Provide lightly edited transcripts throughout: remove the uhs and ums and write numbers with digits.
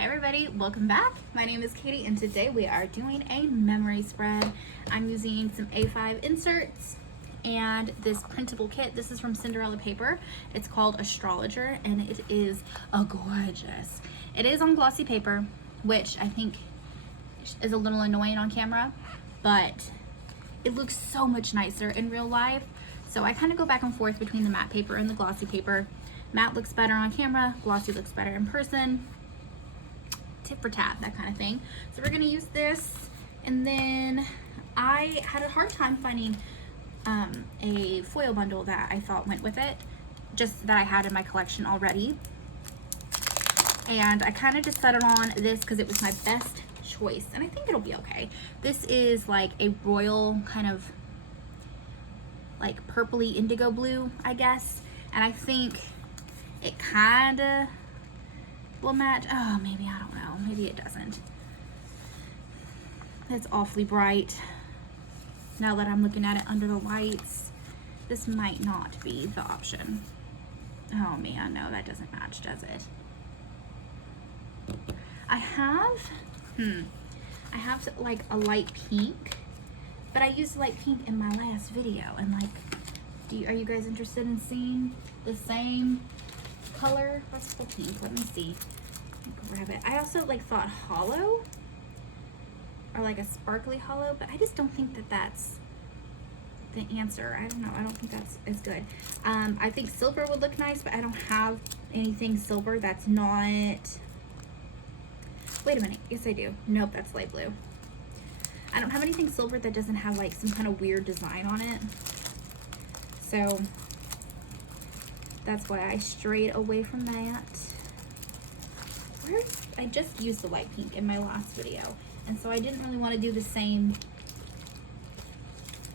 Hi everybody, welcome back. My name is Katie and today we are doing a memory spread. I'm using some A5 inserts and this printable kit. This is from Cinderella Paper. It's called Astrologer and it is gorgeous. It is on glossy paper, which I think is a little annoying on camera, but it looks so much nicer in real life. So I kind of go back and forth between the matte paper and the glossy paper. Matte looks better on camera, glossy looks better in person. Tip for tat, that kind of thing. So we're gonna use this, and then I had a hard time finding a foil bundle that I thought went with it, just that I had in my collection already. And I kind of just settled on this because it was my best choice, and I think it'll be okay. This is like a royal kind of like purpley indigo blue, I guess, and I think it kind of will match. Oh, maybe, I don't know. Maybe it doesn't. It's awfully bright. Now that I'm looking at it under the lights, this might not be the option. Oh man, no, that doesn't match, does it? I have like a light pink, but I used light pink in my last video, and like, are you guys interested in seeing the same color? What's the pink? Let me see. Grab it. I also like thought hollow or like a sparkly hollow, but I just don't think that that's the answer. I don't know. I don't think that's as good. I think silver would look nice, but I don't have anything silver that's not. Wait a minute. Yes, I do. Nope, that's light blue. I don't have anything silver that doesn't have like some kind of weird design on it. So that's why I strayed away from that. I just used the light pink in my last video, and so I didn't really want to do the same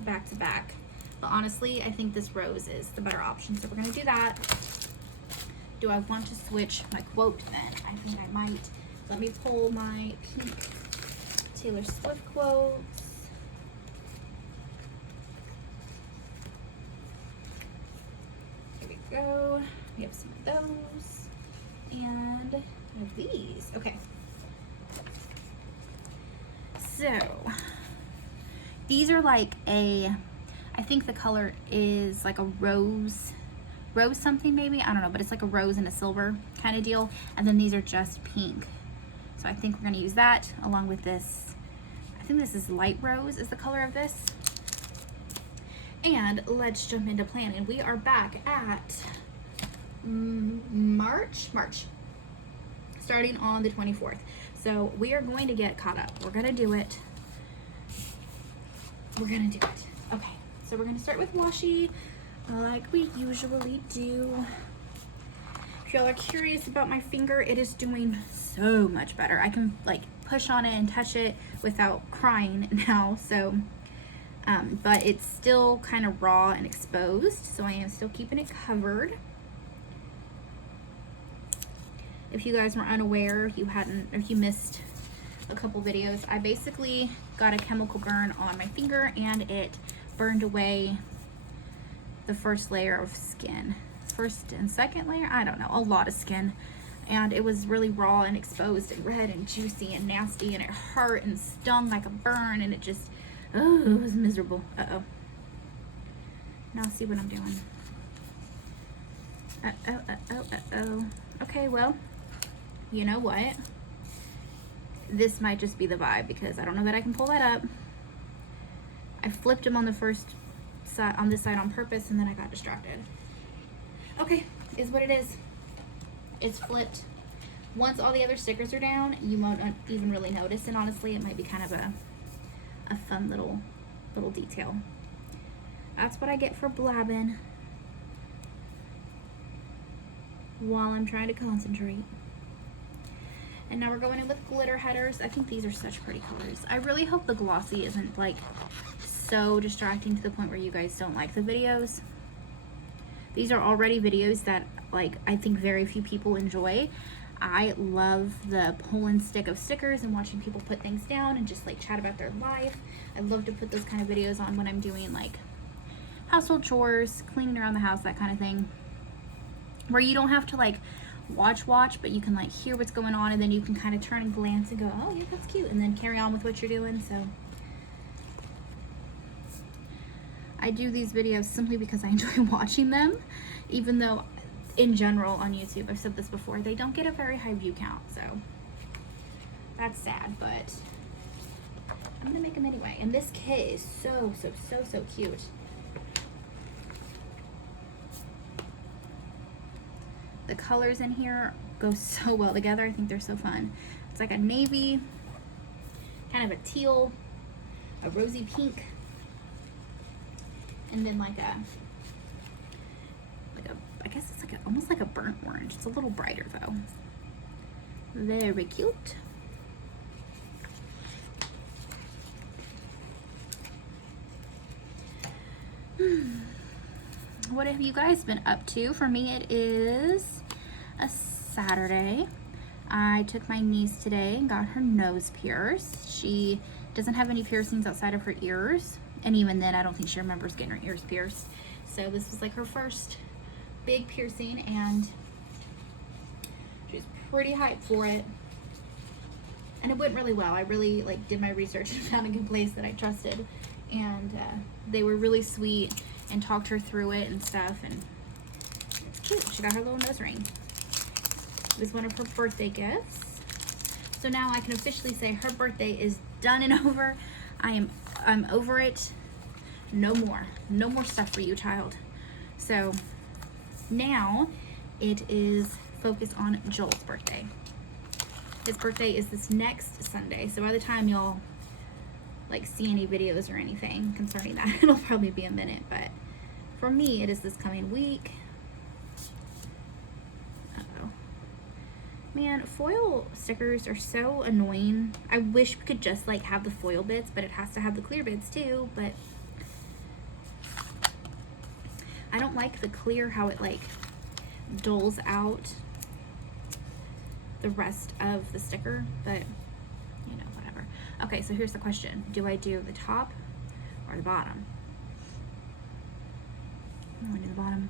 back to back. But honestly, I think this rose is the better option, so we're going to do that. Do I want to switch my quote then? I think I might. Let me pull my pink Taylor Swift quotes. Here we go. We have some of those, and of these. Okay. So these are like I think the color is like a rose something maybe. I don't know, but it's like a rose and a silver kind of deal. And then these are just pink. So I think we're gonna use that along with this. I think this is light rose is the color of this. And let's jump into planning. We are back at March. Starting on the 24th. So we are going to get caught up. We're gonna do it. Okay, so we're gonna start with washi like we usually do. If y'all are curious about my finger, it is doing so much better. I can like push on it and touch it without crying now. So but it's still kind of raw and exposed, so I am still keeping it covered. If you guys were unaware, if you missed a couple videos, I basically got a chemical burn on my finger and it burned away the first layer of skin. First and second layer? I don't know, a lot of skin. And it was really raw and exposed and red and juicy and nasty, and it hurt and stung like a burn, and it just, oh, it was miserable. Uh-oh. Now see what I'm doing. Uh-oh. Okay, well, you know what? This might just be the vibe because I don't know that I can pull that up. I flipped him on the first side, on this side on purpose, and then I got distracted. Okay, is what it is. It's flipped. Once all the other stickers are down, you won't even really notice, and honestly, it might be kind of a fun little detail. That's what I get for blabbing while I'm trying to concentrate. And now we're going in with glitter headers. I think these are such pretty colors. I really hope the glossy isn't like so distracting to the point where you guys don't like the videos. These are already videos that like I think very few people enjoy. I love the pull and stick of stickers and watching people put things down and just like chat about their life. I love to put those kind of videos on when I'm doing like household chores, cleaning around the house, that kind of thing, where you don't have to like watch, but you can like hear what's going on, and then you can kind of turn and glance and go, oh yeah, that's cute, and then carry on with what you're doing. So I do these videos simply because I enjoy watching them, even though in general on YouTube, I've said this before, they don't get a very high view count, so that's sad, but I'm gonna make them anyway. And this kit is so cute. The colors in here go so well together. I think they're so fun. It's like a navy, kind of a teal, a rosy pink, and then like a I guess it's like almost like a burnt orange. It's a little brighter though. Very cute. What have you guys been up to? For me, it is a Saturday. I took my niece today and got her nose pierced. She doesn't have any piercings outside of her ears, and even then I don't think she remembers getting her ears pierced. So this was like her first big piercing, and she was pretty hyped for it, and it went really well. I really like did my research and found a good place that I trusted, and they were really sweet and talked her through it and stuff, and it's cute. She got her little nose ring. It was one of her birthday gifts. So now I can officially say her birthday is done and over. I'm over it. No more stuff for you, child. So now it is focused on Joel's birthday. His birthday is this next Sunday, so by the time y'all like see any videos or anything concerning that, it'll probably be a minute, but for me it is this coming week. Uh-oh. Man, foil stickers are so annoying. I wish we could just like have the foil bits, but it has to have the clear bits too, but I don't like the clear, how it like doles out the rest of the sticker, but you know, whatever. Okay, so here's the question. Do I do the top or the bottom? I'm gonna do the bottom.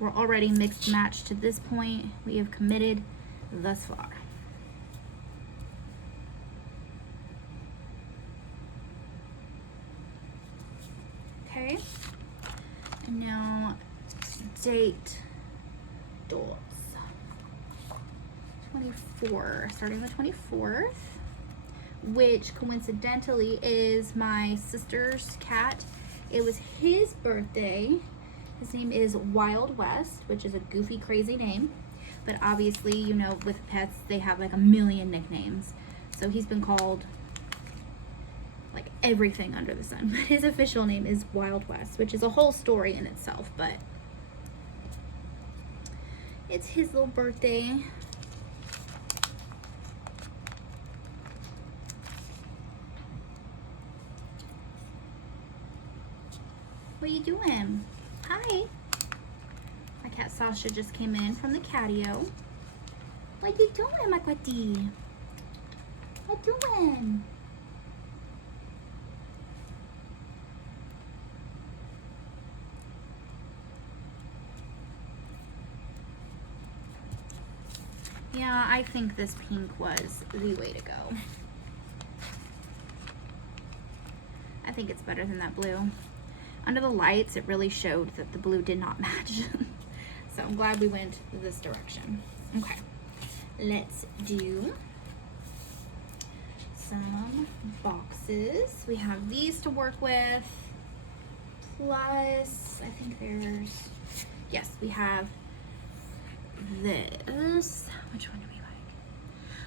We're already mixed matched to this point. We have committed thus far. Okay. And now date dots. 24, starting the 24th, which coincidentally is my sister's cat. It was his birthday. His name is Wild West, which is a goofy, crazy name. But obviously, you know, with pets, they have like a million nicknames. So he's been called like everything under the sun. But his official name is Wild West, which is a whole story in itself. But it's his little birthday. What are you doing? Hi. My cat Sasha just came in from the catio. What you doing, my cutie? What you doing? Yeah, I think this pink was the way to go. I think it's better than that blue. Under the lights, it really showed that the blue did not match. So I'm glad we went this direction. Okay, let's do some boxes. We have these to work with. Plus, I think there's, yes, we have this. Which one do we like?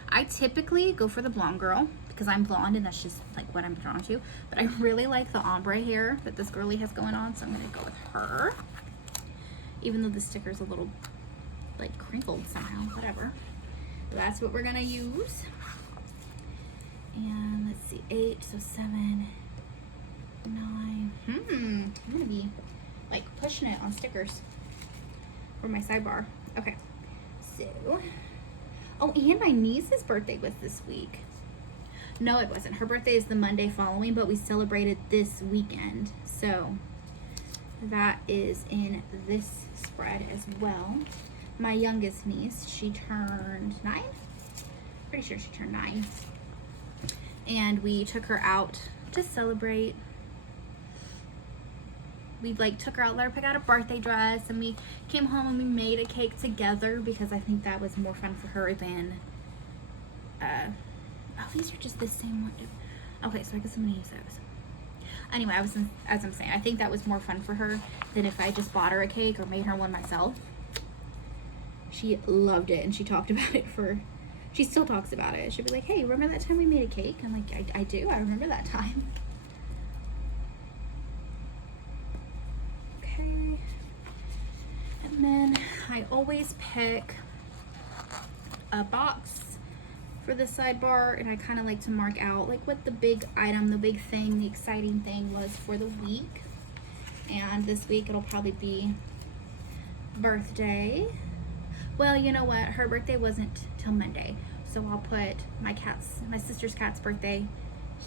I typically go for the blonde girl because I'm blonde and that's just like what I'm drawn to. But I really like the ombre hair that this girly has going on, so I'm gonna go with her. Even though the sticker's a little like crinkled somehow, whatever. That's what we're gonna use. And let's see, 8, so 7, 9. I'm gonna be like pushing it on stickers for my sidebar. Okay, so, oh, and my niece's birthday was this week. No, it wasn't. Her birthday is the Monday following, but we celebrated this weekend. So that is in this spread as well. my youngest niece. She turned 9. Pretty sure she turned 9. And we took her out to celebrate. We like took her out, let her pick out a birthday dress, and we came home and we made a cake together because I think that was more fun for her than oh, these are just the same one. Okay, so I guess I'm gonna use those. Anyway, as I'm saying, I think that was more fun for her than if I just bought her a cake or made her one myself. She loved it, and she talked about it she still talks about it. She'll be like, hey, remember that time we made a cake? I'm like, I do, I remember that time. Okay. And then I always pick a box for the sidebar, and I kind of like to mark out like what the big item, the big thing, the exciting thing was for the week. And this week it'll probably be birthday. Well, you know what? Her birthday wasn't till Monday, so I'll put my sister's cat's birthday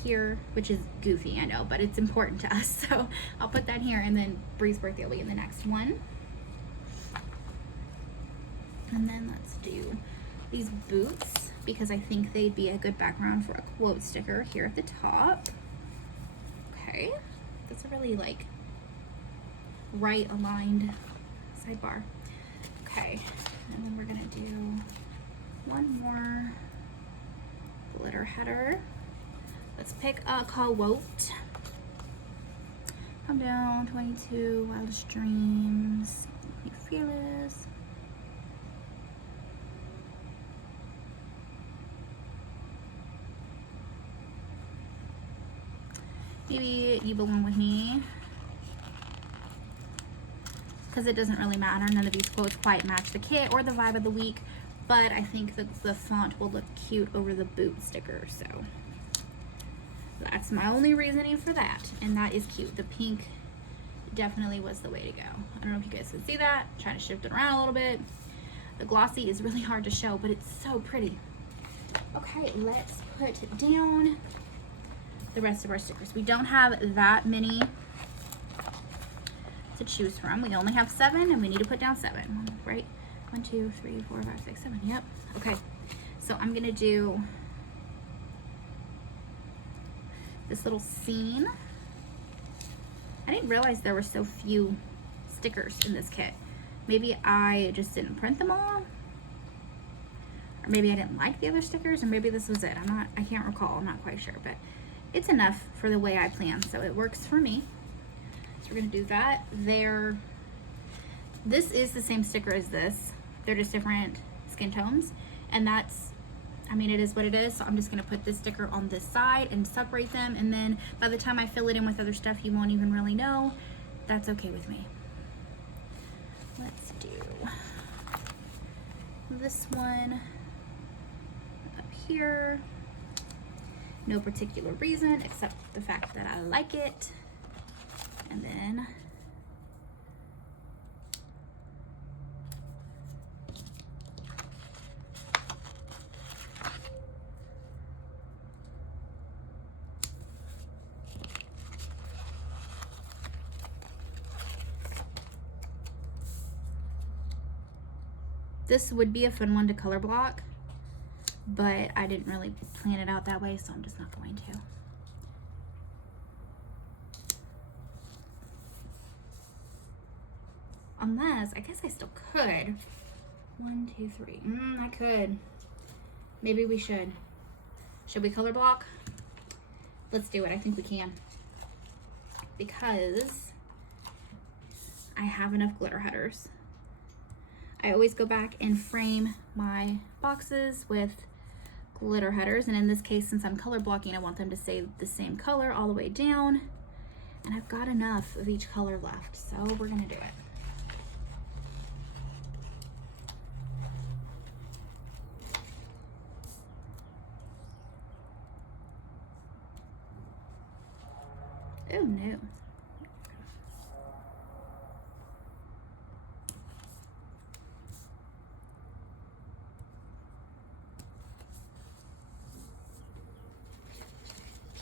here, which is goofy, I know, but it's important to us. So I'll put that here, and then Bree's birthday will be in the next one. And then let's do these boots, because I think they'd be a good background for a quote sticker here at the top. Okay, that's a really like right aligned sidebar. Okay, and then we're gonna do one more glitter header. Let's pick a quote. Come down, 22, wildest dreams, be fearless. Maybe you belong with me, because it doesn't really matter. None of these quotes quite match the kit or the vibe of the week, but I think that the font will look cute over the boot sticker, so that's my only reasoning for that, and that is cute. The pink definitely was the way to go. I don't know if you guys can see that. I'm trying to shift it around a little bit. The glossy is really hard to show, but it's so pretty. Okay, let's put down the rest of our stickers. We don't have that many to choose from. We only have 7, and we need to put down 7, right? 1, 2, 3, 4, 5, 6, 7. Yep. Okay, so I'm gonna do this little scene. I didn't realize there were so few stickers in this kit. Maybe I just didn't print them all, or maybe I didn't like the other stickers, or maybe this was it. I can't recall. I'm not quite sure, but it's enough for the way I plan, so it works for me. So we're gonna do that. This is the same sticker as this. They're just different skin tones, and that's, I mean, it is what it is. So I'm just gonna put this sticker on this side and separate them, and then by the time I fill it in with other stuff, you won't even really know. That's okay with me. Let's do this one up here. No particular reason except the fact that I like it. And then this would be a fun one to color block, but I didn't really plan it out that way, so I'm just not going to. Unless, I guess I still could. 1, 2, 3. I could. Maybe we should. Should we color block? Let's do it. I think we can. Because I have enough glitter headers. I always go back and frame my boxes with glitter headers, and in this case, since I'm color blocking, I want them to stay the same color all the way down, and I've got enough of each color left, so we're gonna do it. Oh no.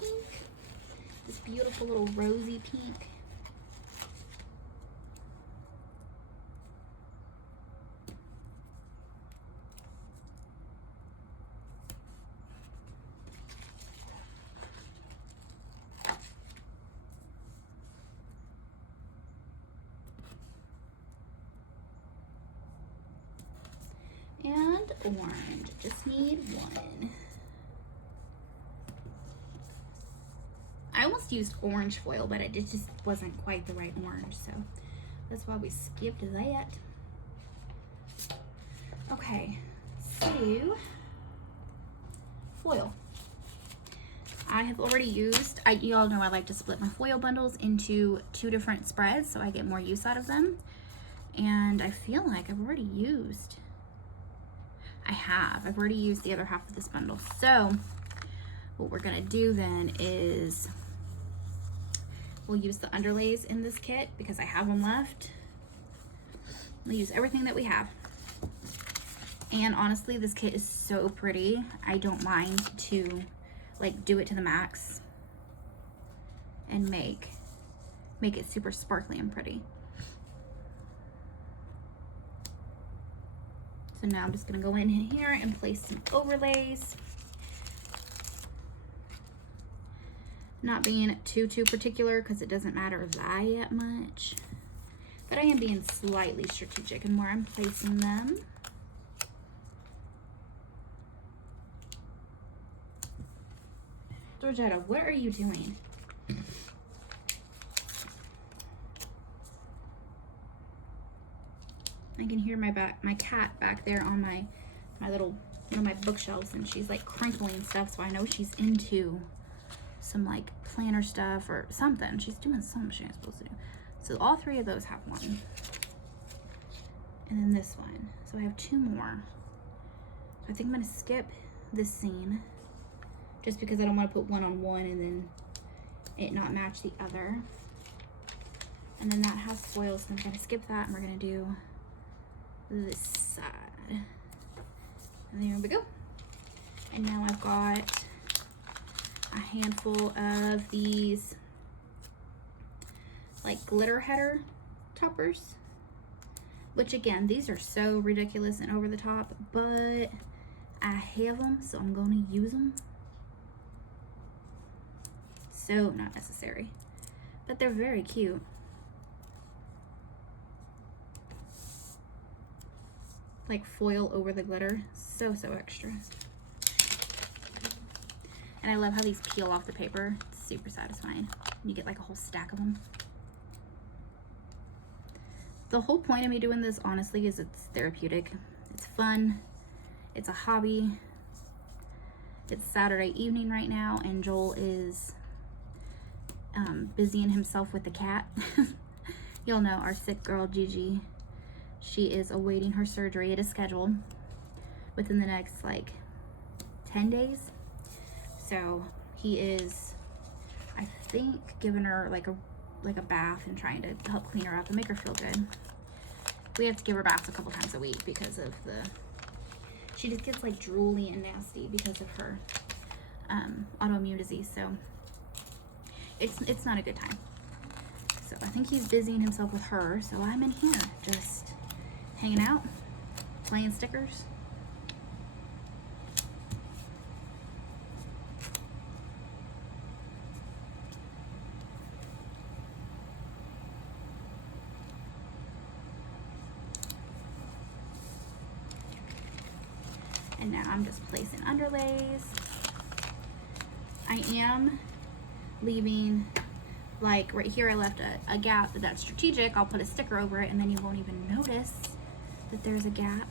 Pink. This beautiful little rosy pink. orange. Just need one. I almost used orange foil, but it just wasn't quite the right orange, so that's why we skipped that. Okay, so foil. I have already used, you all know I like to split my foil bundles into 2 different spreads so I get more use out of them. And I feel like I've already used, I've already used the other half of this bundle. So what we're gonna do then is we'll use the underlays in this kit because I have them left. We'll use everything that we have. And honestly, this kit is so pretty. I don't mind to like do it to the max and make it super sparkly and pretty. So now I'm just gonna go in here and place some overlays. Not being too particular because it doesn't matter that much, but I am being slightly strategic in where I'm placing them. Georgetta, what are you doing? I can hear my cat back there on my little, one of my bookshelves, and she's like crinkling stuff, so I know she's into some like planner stuff or something. She's doing something she ain't supposed to do. So all 3 of those have one. And then this one. So I have 2 more. So I think I'm gonna skip this scene just because I don't want to put one on one and then it not match the other. And then that has foil, so I'm gonna skip that and we're gonna do this side. And there we go. And now I've got a handful of these like glitter header toppers, which again, these are so ridiculous and over the top, but I have them, so I'm gonna use them. So not necessary, but they're very cute. Like foil over the glitter, so extra. And I love how these peel off the paper. It's super satisfying. You get like a whole stack of them. The whole point of me doing this, honestly, is it's therapeutic. It's fun. It's a hobby. It's Saturday evening right now, and Joel is busying himself with the cat. You'll know our sick girl, Gigi. She is awaiting her surgery. It is scheduled within the next like 10 days. So he is, I think, giving her like a bath and trying to help clean her up and make her feel good. We have to give her baths a couple times a week because of she just gets like drooly and nasty because of her autoimmune disease. So it's not a good time. So I think he's busying himself with her. So I'm in here just hanging out, playing stickers. And now I'm just placing underlays. I am leaving, like right here I left a gap, but that's strategic. I'll put a sticker over it and then you won't even notice that there's a gap.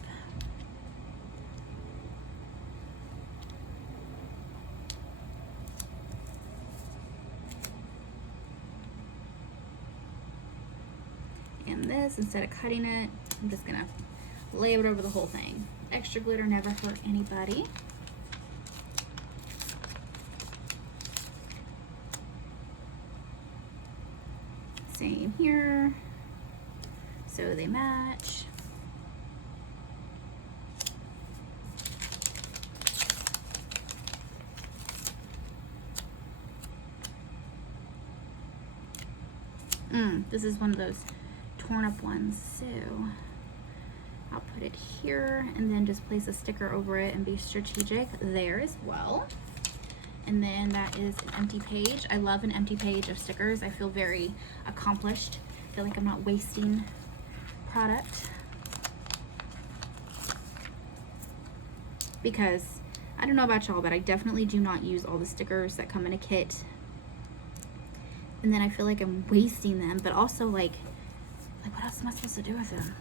And this, instead of cutting it, I'm just gonna lay it over the whole thing. Extra glitter never hurt anybody. Same here, so they match. This is one of those torn up ones, so I'll put it here and then just place a sticker over it and be strategic there as well. And then that is an empty page. I love an empty page of stickers. I feel very accomplished. I feel like I'm not wasting product. because I don't know about y'all, but I definitely do not use all the stickers that come in a kit. And then I feel like I'm wasting them, but also like what else am I supposed to do with them?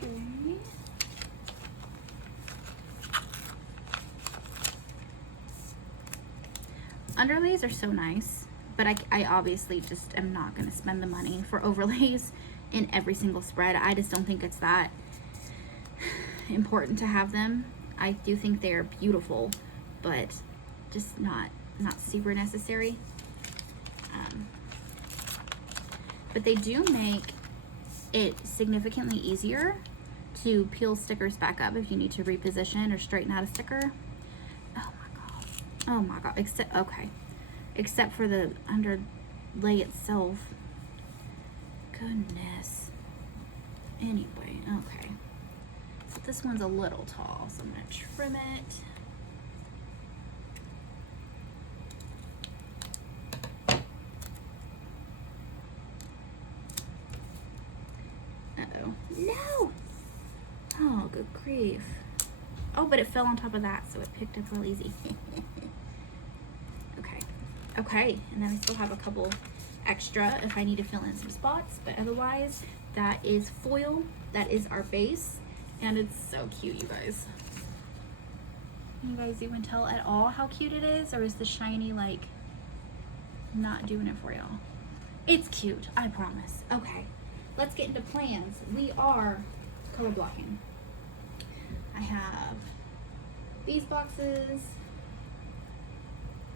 Okay. Underlays are so nice, but I obviously just am not going to spend the money for overlays in every single spread. I just don't think it's that important to have them. I do think they are beautiful, but just not super necessary. But they do make it significantly easier to peel stickers back up if you need to reposition or straighten out a sticker. Oh my god, except for the underlay itself. Goodness. Anyway, okay. So this one's a little tall, so I'm gonna trim it. Uh-oh. No! Oh, good grief. Oh, but it fell on top of that, so it picked up real easy. Okay, and then I still have a couple extra if I need to fill in some spots, but otherwise, that is foil. That is our base, and it's so cute, you guys. Can you guys even tell at all how cute it is, or is the shiny, like, not doing it for y'all? It's cute, I promise. Okay, let's get into plans. We are color blocking. I have these boxes.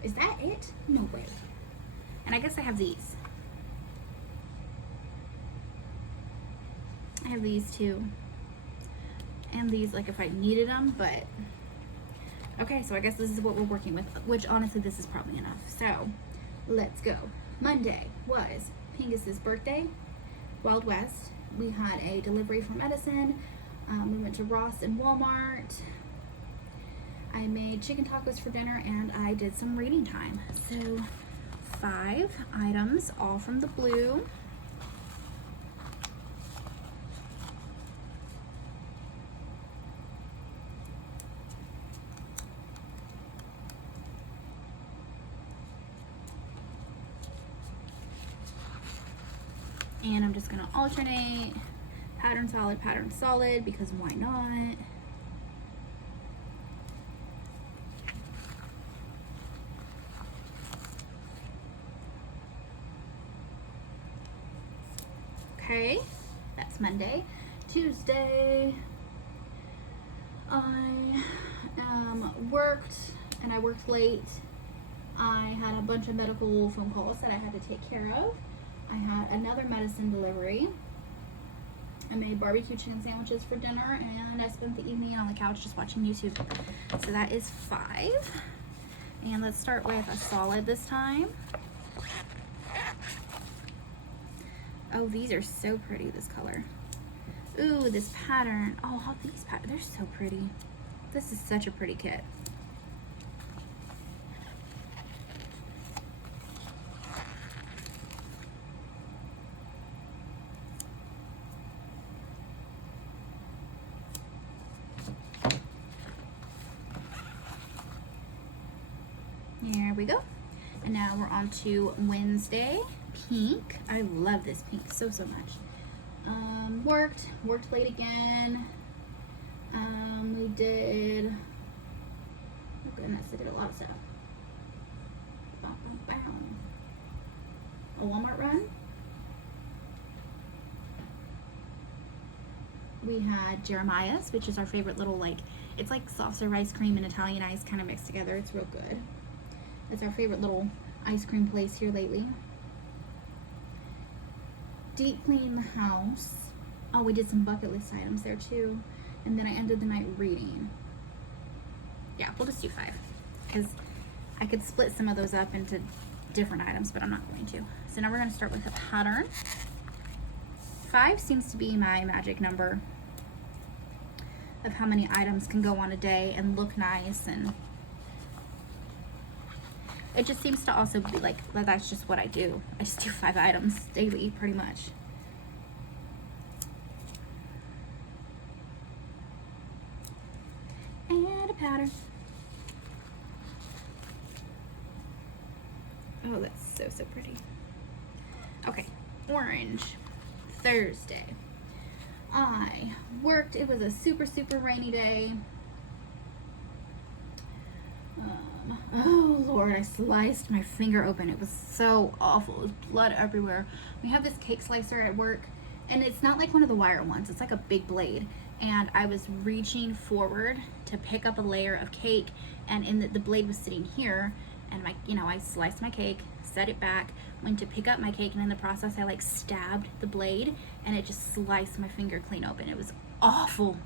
Is that it? No way. And I guess I have these. I have these too. And these, like, if I needed them, but okay, so I guess this is what we're working with, which honestly this is probably enough. So let's go. Monday was Pingus's birthday. Wild West. We had a delivery from Edison. We went to Ross and Walmart. I made chicken tacos for dinner, and I did some reading time. So 5 items, all from the blue. And I'm just gonna alternate pattern solid, because why not? Okay, that's Monday. Tuesday, I worked, and I worked late. I had a bunch of medical phone calls that I had to take care of. I had another medicine delivery. I made barbecue chicken sandwiches for dinner, and I spent the evening on the couch just watching YouTube. So that is 5. And let's start with a solid this time. Oh, these are so pretty, this color. Ooh, this pattern. Oh, how these patterns, they're so pretty. This is such a pretty kit. There we go. And now we're on to Wednesday. Pink. I love this pink so much. Worked late again. We did, oh goodness, I did a lot of stuff. A Walmart run. We had Jeremiah's, which is our favorite little, like, it's like soft serve ice cream and Italian ice kind of mixed together. It's real good. It's our favorite little ice cream place here lately. Deep clean the house. Oh, we did some bucket list items there too. And then I ended the night reading. Yeah, we'll just do 5. Because I could split some of those up into different items, but I'm not going to. So now we're going to start with a pattern. 5 seems to be my magic number of how many items can go on a day and look nice. And it just seems to also be like that's just what I do. I just do 5 items daily, pretty much. And a pattern. Oh, that's so pretty. Okay, orange. Thursday. I worked. It was a super rainy day. Oh Lord, I sliced my finger open. It was so awful. It was blood everywhere. We have this cake slicer at work, and it's not like one of the wire ones. It's like a big blade. And I was reaching forward to pick up a layer of cake, and the blade was sitting here, and I sliced my cake, set it back, went to pick up my cake, and in the process I like stabbed the blade, and it just sliced my finger clean open. It was awful.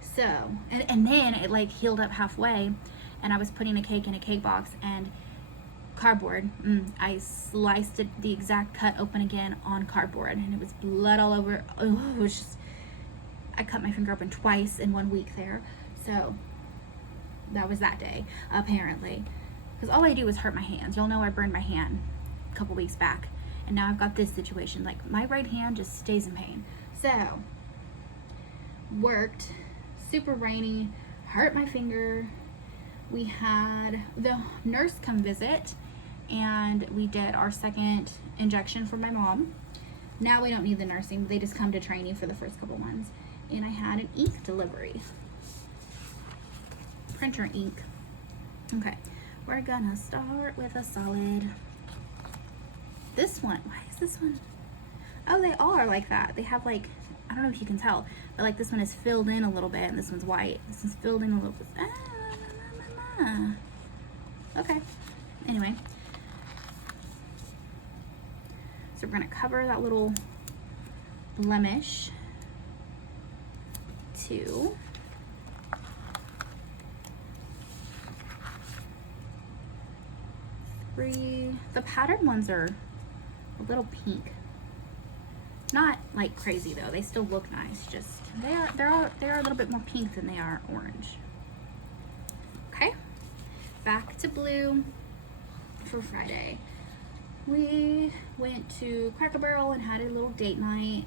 So, and then it like healed up halfway, and I was putting a cake in a cake box and cardboard. I sliced it the exact cut open again on cardboard, and it was blood all over. Oh, it was just, I cut my finger open twice in 1 week there. So that was that day, apparently. Because all I do is hurt my hands. You'll know I burned my hand a couple weeks back, and now I've got this situation. Like, my right hand just stays in pain. So, worked, super rainy, hurt my finger. We had the nurse come visit, and we did our second injection for my mom. Now we don't need the nursing. They just come to train you for the first couple ones. And I had an ink delivery. Printer ink. Okay. We're gonna start with a solid. This one, why is this one? Oh, they all are like that. They have like, I don't know if you can tell, but like this one is filled in a little bit, and this one's white. This is filled in a little bit. Okay. Anyway. So we're gonna cover that little blemish. 2. The patterned ones are a little pink. Not like crazy though. They still look nice. Just they are a little bit more pink than they are orange. Okay. Back to blue for Friday. We went to Cracker Barrel and had a little date night,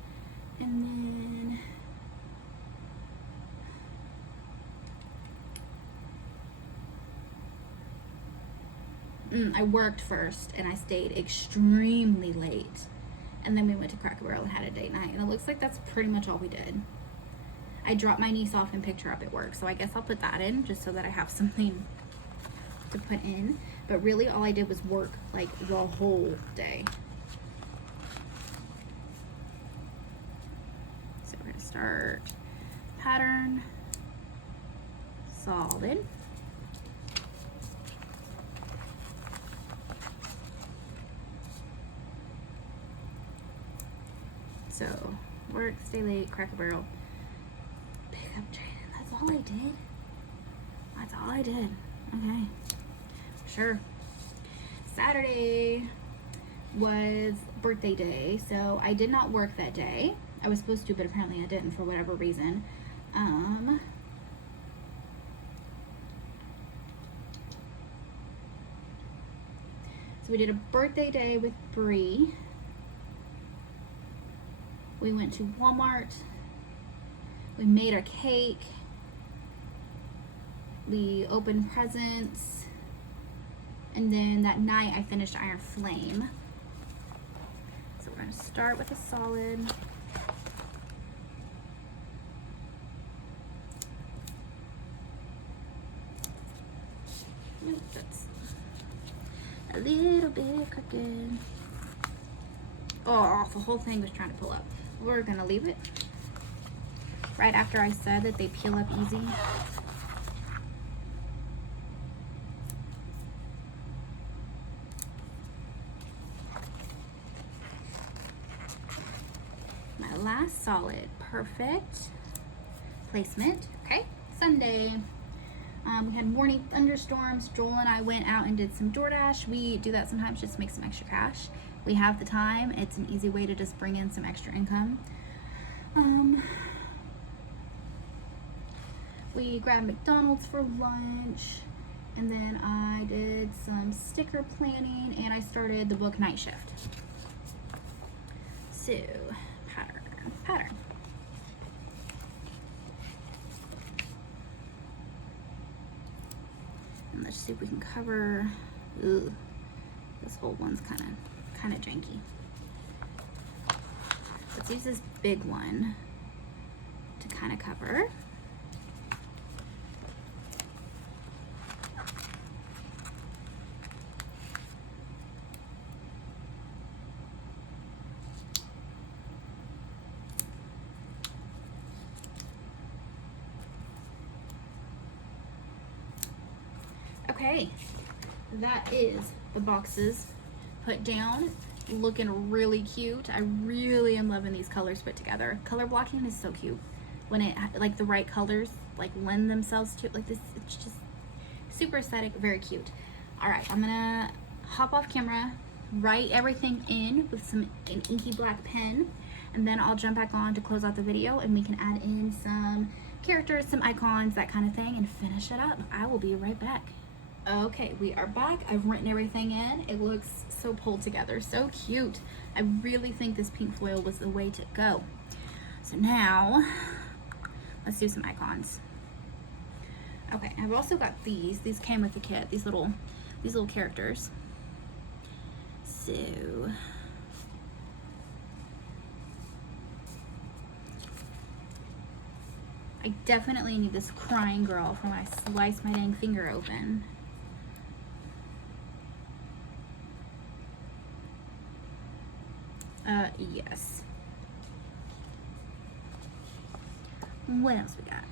and then I worked first, and I stayed extremely late, and then we went to Cracker Barrel and had a date night, and it looks like that's pretty much all we did. I dropped my niece off and picked her up at work, so I guess I'll put that in just so that I have something to put in. But really all I did was work like the whole day. So we're gonna start pattern, solid, so work, stay late, Cracker Barrel, pick up Jaden. That's all I did. That's all I did. Okay. Sure. Saturday was birthday day, so I did not work that day. I was supposed to, but apparently I didn't for whatever reason. So we did a birthday day with Bree. We went to Walmart. We made our cake. We opened presents. And then that night I finished Iron Flame. So we're going to start with a solid. Oops, that's a little bit crooked. Oh, the whole thing was trying to pull up. We're going to leave it. Right after I said that they peel up easy. Last solid, perfect placement. Okay, Sunday. We had morning thunderstorms. Joel and I went out and did some DoorDash. We do that sometimes just to make some extra cash. We have the time. It's an easy way to just bring in some extra income. We grabbed McDonald's for lunch, And then I did some sticker planning, and I started the book Night Shift. So, pattern. And let's see if we can cover. Ooh, this whole one's kind of janky. Let's use this big one to kind of cover. Okay, that is the boxes put down, looking really cute. I really am loving these colors put together. Color blocking is so cute when it, like, the right colors like lend themselves to like this. It's just super aesthetic, very cute. All right, I'm gonna hop off camera, write everything in with an inky black pen, and then I'll jump back on to close out the video, and we can add in some characters, some icons, that kind of thing, and finish it up. I will be right back. Okay, we are back. I've written everything in. It looks so pulled together, so cute. I really think this pink foil was the way to go. So now, let's do some icons. Okay, I've also got these. These came with the kit. These little characters. So I definitely need this crying girl for when I slice my dang finger open. Yes. What else we got?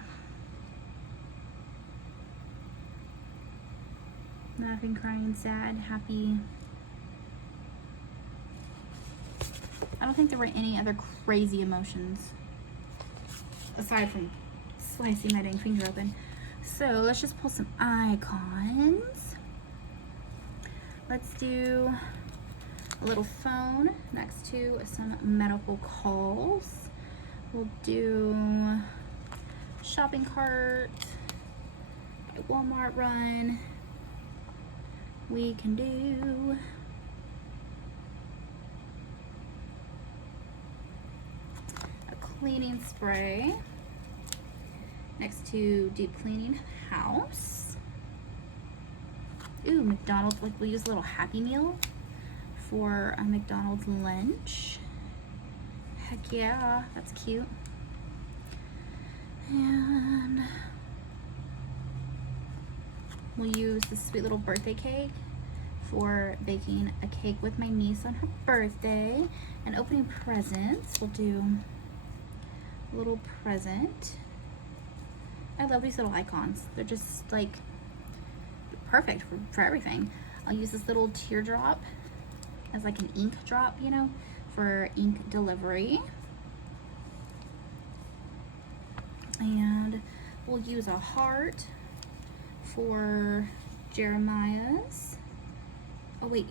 Laughing, crying, sad, happy. I don't think there were any other crazy emotions aside from slicing my dang finger open. So let's just pull some icons. Let's do a little phone next to some medical calls. We'll do shopping cart, a Walmart run. We can do a cleaning spray next to deep cleaning house. Ooh, McDonald's, like we'll use a little Happy Meal for a McDonald's lunch. Heck yeah, that's cute. And we'll use this sweet little birthday cake for baking a cake with my niece on her birthday. And opening presents, we'll do a little present. I love these little icons. They're just like perfect for everything. I'll use this little teardrop as like an ink drop, you know, for ink delivery. And we'll use a heart for Jeremiah's. Oh wait.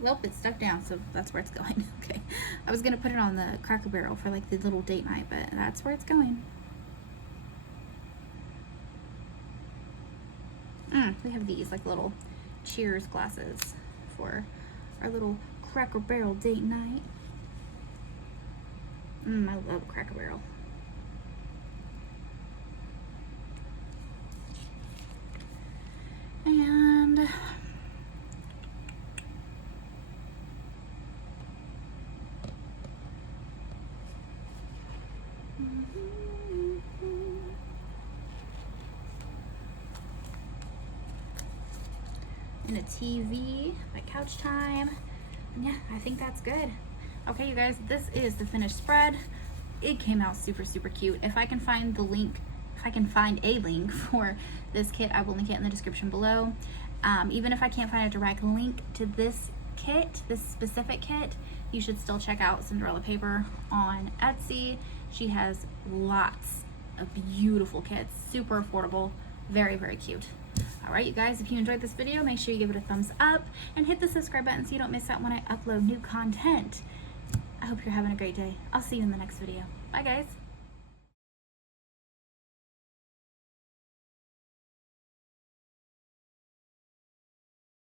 Well, it's stuck down, so that's where it's going. Okay. I was gonna put it on the Cracker Barrel for like the little date night, but that's where it's going. We have these like little cheers glasses for our little Cracker Barrel date night. I love Cracker Barrel. And and a TV, my couch time. And yeah, I think that's good. Okay, you guys, this is the finished spread. It came out super, super cute. If I can find the link, if I can find a link for this kit, I will link it in the description below. Even if I can't find a direct link to this kit, this specific kit, you should still check out Cinderella Paper on Etsy. She has lots of beautiful kits, super affordable, very, very cute. All right, you guys, if you enjoyed this video, make sure you give it a thumbs up and hit the subscribe button so you don't miss out when I upload new content. I hope you're having a great day. I'll see you in the next video. Bye, guys.